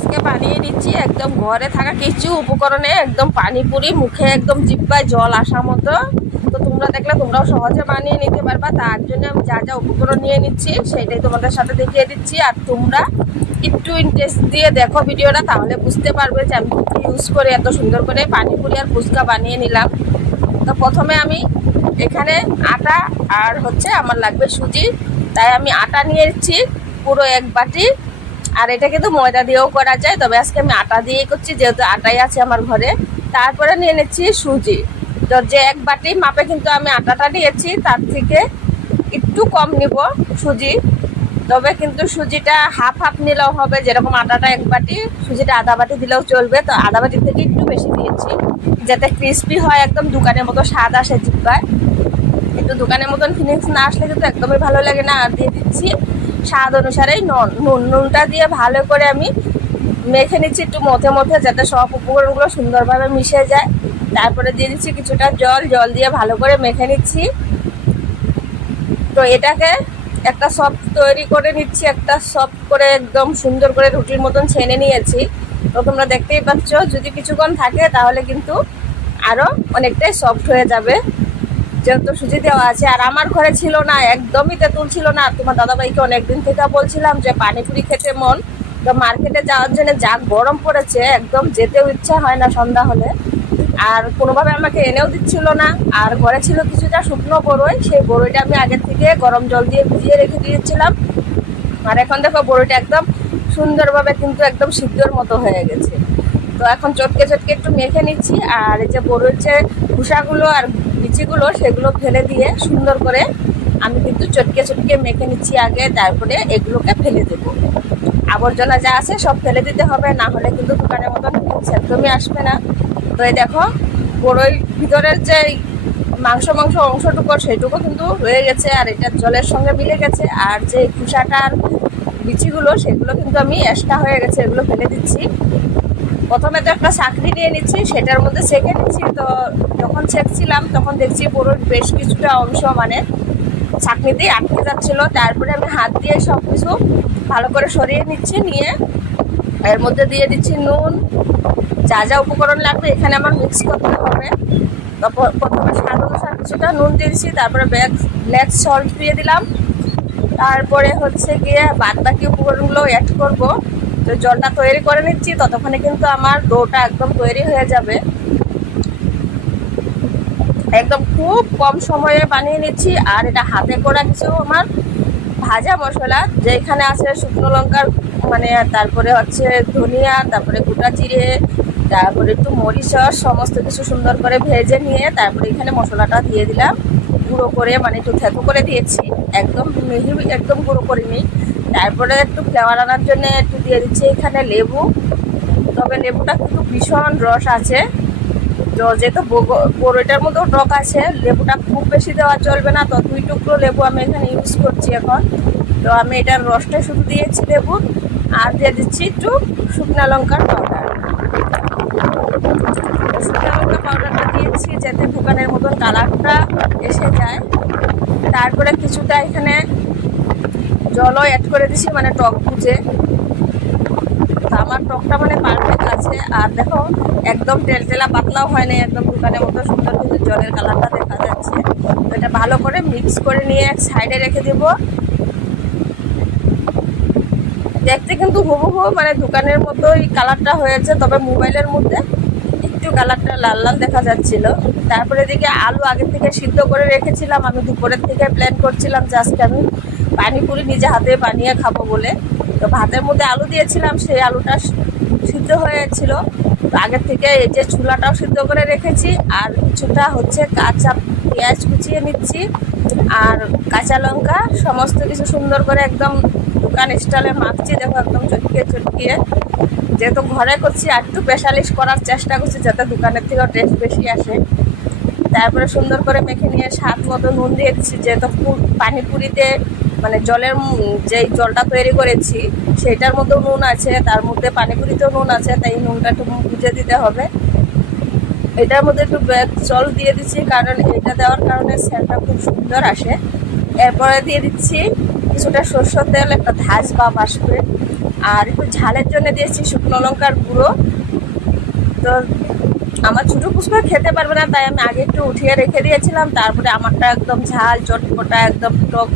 আজকে বানিয়ে নিচ্ছি একদম ঘরে থাকা কিছু উপকরণে একদম পানিপুরি, মুখে একদম জিব্বায় জল আসা মতো। তো তোমরা দেখলে তোমরাও সহজে বানিয়ে নিতে পারবা। তার জন্য আমি যা যা উপকরণ নিয়ে নিচ্ছি সেটাই তোমাদের সাথে দেখিয়ে দিচ্ছি। আর তোমরা একটু ইন্টারেস্ট দিয়ে দেখো ভিডিওটা, তাহলে বুঝতে পারবে যে আমি ইউজ করে এত সুন্দর করে পানিপুরি আর ফুচকা বানিয়ে নিলাম। তো প্রথমে আমি এখানে আটা আর আমার লাগবে সুজি, তাই আমি আটা নিয়ে নিচ্ছি পুরো 1 বাটি। আর এটা কিন্তু ময়দা দিয়েও করা যায়, তবে আজকে আমি আটা দিয়েই করছি যেহেতু আটাই আছে আমার ঘরে। তারপরে নিয়ে নিচ্ছি সুজি। তো যে 1 বাটি মাপে কিন্তু আমি আটাটা নিয়েছি, তার থেকে একটু কম নিব সুজি। তবে কিন্তু সুজিটা হাফ হাফ নিলেও হবে, যেরকম আটাটা 1 বাটি, সুজিটা আধা বাটি দিলেও চলবে। তো আধা বাটি থেকে একটু বেশি দিয়েছি যাতে ক্রিস্পি হয়, একদম দোকানের মতো স্বাদ আসে জিব্বায়। একটু দোকানের মতন ফিনিক্স না আসলে কিন্তু একদমই ভালো লাগে না। আর দিয়ে দিচ্ছি স্বাদ অনুসারেই নুনটা দিয়ে ভালো করে আমি মেখে নিচ্ছি একটু মধ্যে মধ্যে, যাতে সব উপকরণগুলো সুন্দরভাবে মিশে যায়। তারপরে দিয়ে দিচ্ছি কিছুটা জল দিয়ে ভালো করে মেখে নিচ্ছি। তো এটাকে একটা সফট তৈরি করে নিচ্ছি, একটা সফট করে একদম সুন্দর করে রুটির মতন ছেনে নিয়েছি। তো তোমরা দেখতেই পাচ্ছ, যদি কিছুক্ষণ থাকে তাহলে কিন্তু আরও অনেকটাই সফট হয়ে যাবে, যেহেতু সুজি দেওয়া আছে। আর আমার ঘরে ছিল না, একদমই তেঁতুল ছিল না। তোমার দাদাভাইকে অনেকদিন থেকে বলছিলাম যে পানিপুরি খেতে মন, তো মার্কেটে যাওয়ার জন্য যা গরম পড়েছে একদম যেতেও ইচ্ছা হয় না সন্ধ্যা হলে। আর কোনোভাবে আমাকে এনেও দিচ্ছিল না। আর ঘরে ছিল কিছুটা শুকনো বড়ই, সেই বড়ইটা আমি আগের থেকে গরম জল দিয়ে ভিজিয়ে রেখে দিয়েছিলাম। আর এখন দেখো বড়ইটা একদম সুন্দরভাবে কিন্তু একদম সিদ্ধর মতো হয়ে গেছে। তো এখন চটকে চটকে একটু মেখে নিচ্ছি। আর এই যে বড়ির যে খোসাগুলো আর বিচিগুলো সেগুলো ফেলে দিয়ে সুন্দর করে আমি কিন্তু চটকে চটকে মেখে নিচ্ছি আগে, তারপরে এগুলোকে ফেলে দেবো। আবর্জনা যা আছে সব ফেলে দিতে হবে, না হলে কিন্তু দোকানের মতন একদমই আসবে না। তো এই দেখো বড়ির ভিতরের যে মাংস অংশটুকু সেইটুকু কিন্তু রয়ে গেছে, আর এটা জলের সঙ্গে মিলে গেছে। আর যে খোসাটার বিচিগুলো সেগুলো কিন্তু আমি এক্সট্রা হয়ে গেছে, এগুলো ফেলে দিচ্ছি। প্রথমে তো একটা চাকরি নিয়ে নিচ্ছি, সেটার মধ্যে সেঁকে নিচ্ছি। তো যখন ছেঁকছিলাম তখন দেখছি বড়ির বেশ কিছুটা অংশ ছাঁকনিতেই আটকে যাচ্ছিলো। তারপরে আমি হাত দিয়ে সব কিছু ভালো করে সরিয়ে নিচ্ছি, নিয়ে এর মধ্যে দিয়ে দিচ্ছি নুন। যা যা উপকরণ লাগবে এখানে আমার মিক্স করতে হবে। তো প্রথমে স্বাদ অনুসারে কিছুটা নুন দিয়েছি, তারপরে ব্ল্যাক সল্ট দিয়ে দিলাম। তারপরে গিয়ে বাদ বাকি উপকরণগুলো অ্যাড করব। তো জলটা তৈরি করে নিচ্ছি, ততক্ষণে কিন্তু আমার ডোটা একদম তৈরি হয়ে যাবে। একদম খুব কম সময়ে বানিয়ে নিচ্ছি। আর এটা হাতে করা কিছু আমার ভাজা মশলা, যেখানে আছে শুকনো লঙ্কার তারপরে ধনিয়া, তারপরে গোটা জিরে, তারপরে একটু মরিচ, সমস্ত কিছু সুন্দর করে ভেজে নিয়ে তারপরে এখানে মশলাটা দিয়ে দিলাম গুঁড়ো করে, একটু থেতো করে দিয়েছি, একদম মিহি একদম গুঁড়ো করে নিই। তারপরে একটু ফ্লেভার আনার জন্য একটু দিয়ে দিচ্ছি এখানে লেবু। তবে লেবুটা কিন্তু ভীষণ রস আছে, তো যেহেতু বড়ইটার মধ্যেও টক আছে, লেবুটা খুব বেশি দেওয়া চলবে না। তো 2 টুকরো লেবু আমি এখানে ইউজ করছি এখন। তো আমি এটার রসটা শুধু দিয়েছি লেবুর, আর দিয়ে দিচ্ছি একটু শুকনো লঙ্কার পাউডার। শুকনো লঙ্কা পাউডারটা দিয়েছি যাতে দোকানের মতন কালারটা এসে যায়। তারপরে কিছুটা এখানে জলও অ্যাড করে দিচ্ছি, টক বুঝে। আমার টকটা পারফেক্ট আছে। আর দেখো একদম তেলতেলা পাতলাও হয় না, একদম দোকানের মতো সুন্দর কিন্তু জলের কালারটা দেখা যাচ্ছে। তো এটা ভালো করে মিক্স করে নিয়ে এক সাইডে রেখে দেব। দেখতে কিন্তু হুবহু দোকানের মতোই কালারটা হয়েছে, তবে মোবাইলের মধ্যে একটু কালারটা লাল লাল দেখা যাচ্ছিল। তারপরে এদিকে আলু আগে থেকে সিদ্ধ করে রেখেছিলাম, আমি দুপুরের থেকে প্ল্যান করছিলাম যে আজকে আমি পানিপুরি নিজে হাতে বানিয়ে খাবো বলে। তো ভাতের মধ্যে আলু দিয়েছিলাম, সেই আলুটা সিদ্ধ হয়েছিল। তো আগের থেকে এই যে ছোলাটাও সিদ্ধ করে রেখেছি। আর কিছুটা কাঁচা পেঁয়াজ কুচিয়ে নিচ্ছি, আর কাঁচা লঙ্কা, সমস্ত কিছু সুন্দর করে একদম দোকান স্টাইলে মাখছি। দেখো একদম চটকিয়ে চটকিয়ে, যেহেতু ঘরে করছি আর একটু স্পেশালিস্ট করার চেষ্টা করছি যাতে দোকানের থেকেও টেস্ট বেশি আসে। তারপরে সুন্দর করে মেখে নিয়ে স্বাদ মতো নুন দিয়ে দিচ্ছি, যেহেতু পানিপুরিতে জলের যেই জলটা তৈরি করেছি সেটার মধ্যেও নুন আছে, তার মধ্যে পানিপুরিতেও নুন আছে, তাই নুনটা একটু বুঝে দিতে হবে। এটার মধ্যে একটু জল দিয়ে দিচ্ছি, কারণ এটা দেওয়ার কারণে স্যালটা খুব সুন্দর আসে। এরপরে দিয়ে দিচ্ছি কিছুটা সরষের তেল, একটা ধাস ভাব আসবে। আর একটু ঝালের জন্য দিয়েছি শুকনো লঙ্কার গুঁড়ো। তো আমার ছোটো পুষ্পা খেতে পারবে না, তাই আমি আগে একটু উঠিয়ে রেখে দিয়েছিলাম। তারপরে আমারটা একদম ঝাল চটপটা একদম টক,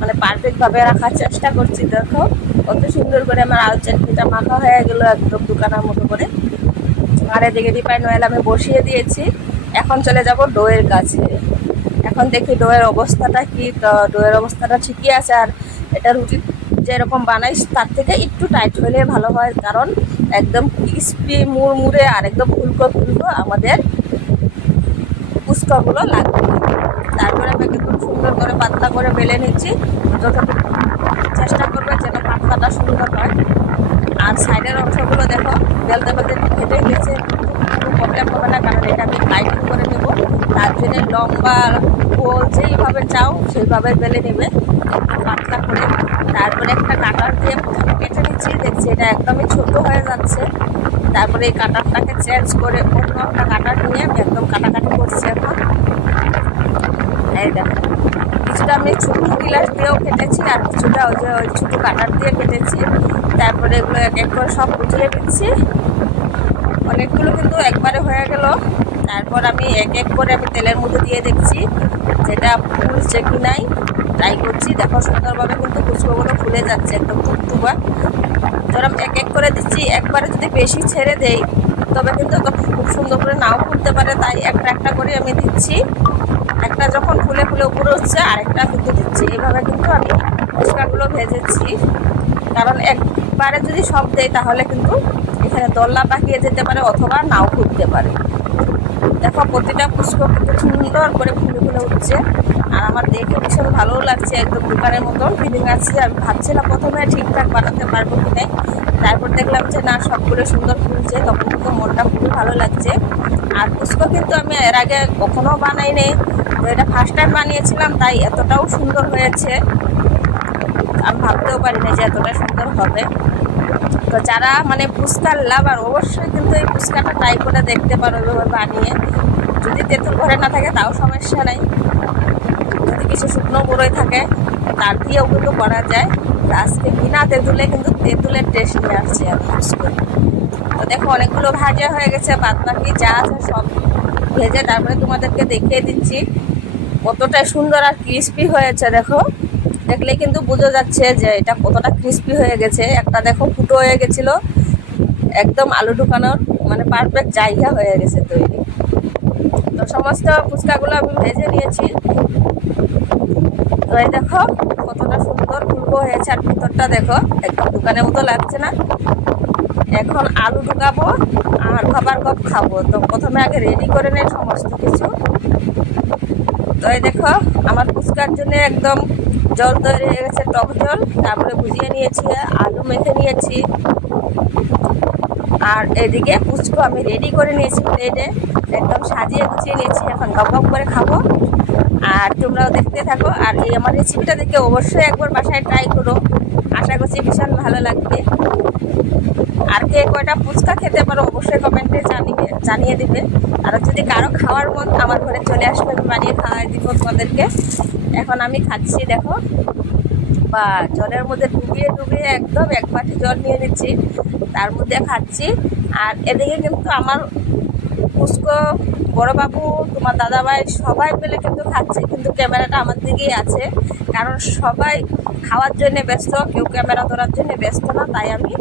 মানে পারফেক্টভাবে রাখার চেষ্টা করছি। দেখো কত সুন্দর করে আমার আলু চাটনিটা মাখা হয়ে গেলো একদম দোকানের মতো করে। আর এদিকে রিফাইন অয়েল আমি বসিয়ে দিয়েছি। এখন চলে যাব ডোয়ের কাছে। এখন দেখি ডোয়ের অবস্থাটা কি। তো ডোয়ের অবস্থাটা ঠিকই আছে। আর এটা রুটি যেরকম বানাই তার থেকে একটু টাইট হলে ভালো হয়, কারণ একদম ক্রিস্পি মুড়মুড়ে আর একদম ফুলকো ফুলকো আমাদের ফুচকাগুলো লাগবে। তারপরে আমি একদম সুন্দর করে পাতলা করে বেলে নিচ্ছি, যতটুকু চেষ্টা করবে যেন পাতলাটা সুন্দর হয়। আর সাইডের অংশগুলো দেখো বেলতে বেলতে কেটে গেছে, কোনো প্রবলেম হবে না, কারণ এটা আমি লাইটিং করে নেব। তার জন্য লম্বা গোল যেইভাবে চাও সেইভাবে বেলে নেবে পাতলা করে। তারপরে একটা কাটার দিয়ে প্রথমে কেটে নিচ্ছি, দেখছি এটা একদমই ছোট হয়ে যাচ্ছে। তারপরে এই কাটারটাকে চেঞ্জ করে অন্য একটা কাটার নিয়ে আমি একদম কাটাকাটি করছি। এখন এই দেখো কিছুটা আমি ছোটো গিলাস দিয়েও কেটেছি, আর কিছুটা ওই ছোটো কাটার দিয়ে কেটেছি। তারপরে এগুলো এক এক করে সব উঠিয়ে দিচ্ছি। অনেকগুলো কিন্তু একবারে হয়ে গেল। তারপর আমি এক এক করে আমি তেলের মধ্যে দিয়ে দেখছি যেটা ফুলছে কি নাই, ট্রাই করছি। দেখো সুন্দরভাবে কিন্তু ফুচকাগুলো ফুলে যাচ্ছে একদম টুকটুকা। যেরকম এক এক করে দিচ্ছি, একবারে যদি বেশি ছেড়ে দেই তবে কিন্তু খুব সুন্দর করে নাও ফুলতে পারে, তাই একটা একটা করে আমি দিচ্ছি। একটা যখন ফুলে ফুলে উপরে উঠছে আরেকটা কিন্তু দিচ্ছি। এইভাবে কিন্তু আমি ফুচকাগুলো ভেজেছি, কারণ একবারে যদি সব দেয় তাহলে কিন্তু এখানে দোল্লা পাকিয়ে যেতে পারে অথবা নাও ফুটতে পারে। দেখো প্রতিটা ফুচকা কিন্তু সুন্দর করে ফুলে ফুলে উঠছে, আর আমার দেখে ভীষণ ভালোও লাগছে, একদম দোকানের মতন ফিলিং আছে। আমি ভাবছিলাম প্রথমে ঠিকঠাক বানাতে পারবো কি না, তারপর দেখলাম যে না সবগুলো সুন্দর ফুলছে, তখন কিন্তু মনটা খুবই ভালো লাগছে। আর ফুচকা কিন্তু আমি এর আগে কখনো বানাইনি, তো এটা ফার্স্ট টাইম বানিয়েছিলাম, তাই এতটাও সুন্দর হয়েছে। আমি ভাবতেও পারি না যে এতটা সুন্দর হবে। তো যারা মানে ফুচকার লাভার অবশ্যই কিন্তু এই ফুচকাটা ট্রাই করে দেখতে পারো এভাবে বানিয়ে। যদি তেঁতুল ঘরে না থাকে তাও সমস্যা নাই, যদি কিছু শুকনো বড়ই থাকে তার দিয়েও কিন্তু করা যায়। আজকে বিনা তেঁতুলে কিন্তু তেঁতুলের টেস্ট নিয়ে আসছে আমি ফুচকা। তো দেখো অনেকগুলো ভাজা হয়ে গেছে, বাদ বাকি যা আছে সব ভেজে তারপরে তোমাদেরকে দেখিয়ে দিচ্ছি কতটা সুন্দর আর ক্রিস্পি হয়েছে। দেখো দেখলে কিন্তু বোঝা যাচ্ছে যে এটা কতটা ক্রিস্পি হয়ে গেছে। একটা দেখো ফুটো হয়ে গেছিলো, একদম আলু ঢুকানোর মানে পারফেক্ট জায়গা হয়ে গেছে তৈরি। তো সমস্ত ফুচকাগুলো আমি ভেজে নিয়েছি। তো এই দেখো কতটা সুন্দর ফুলকো হয়েছে, আর ভিতরটা দেখো একদম দোকানের মতো লাগছে না। এখন আলু ঢুকাবো আর খাবার কাপ খাবো। তো প্রথমে আগে রেডি করে নেই সমস্ত কিছু। তো এই দেখো আমার ফুচকার জন্য একদম জল তৈরি হয়ে গেছে, টক জল। তারপরে ভুজিয়ে নিয়েছি, আলু মেখে নিয়েছি, আর এদিকে ফুচকা আমি রেডি করে নিয়েছি প্লেটে, একদম সাজিয়ে গুছিয়ে নিয়েছি। এখন গপ গপ করে খাবো, আর তোমরাও দেখতে থাকো। আর এই আমার রেসিপিটা দেখে অবশ্যই একবার বাসায় ট্রাই করো, আশা করছি ভীষণ ভালো লাগবে। আর কে কয়টা ফুচকা খেতে পারো অবশ্যই কমেন্টে জানিয়ে দিবে। আর যদি কারো খাওয়ার মন আমার ঘরে চলে আসবে, আমি বানিয়ে খাওয়াই দিব তোমাদেরকে। এখন আমি খাচ্ছি দেখো, বা জলের মধ্যে ডুবিয়ে ডুবিয়ে একদম এক বাটি জল নিয়ে নিচ্ছি, তার মধ্যে খাচ্ছি। আর এদিকে কিন্তু আমার ফুচকা বড়োবাবু, তোমার দাদাভাই সবাই মিলে কিন্তু খাচ্ছে, কিন্তু ক্যামেরাটা আমার দিকেই আছে, কারণ সবাই খাওয়ার জন্যে ব্যস্ত, কেউ ক্যামেরা ধরার জন্যে ব্যস্ত না। তাই আমি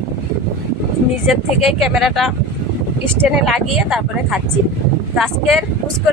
নিজের থেকেই ক্যামেরাটা স্ট্যান্ডে লাগিয়ে তারপরে খাচ্ছি। তো আজকের ফুচকা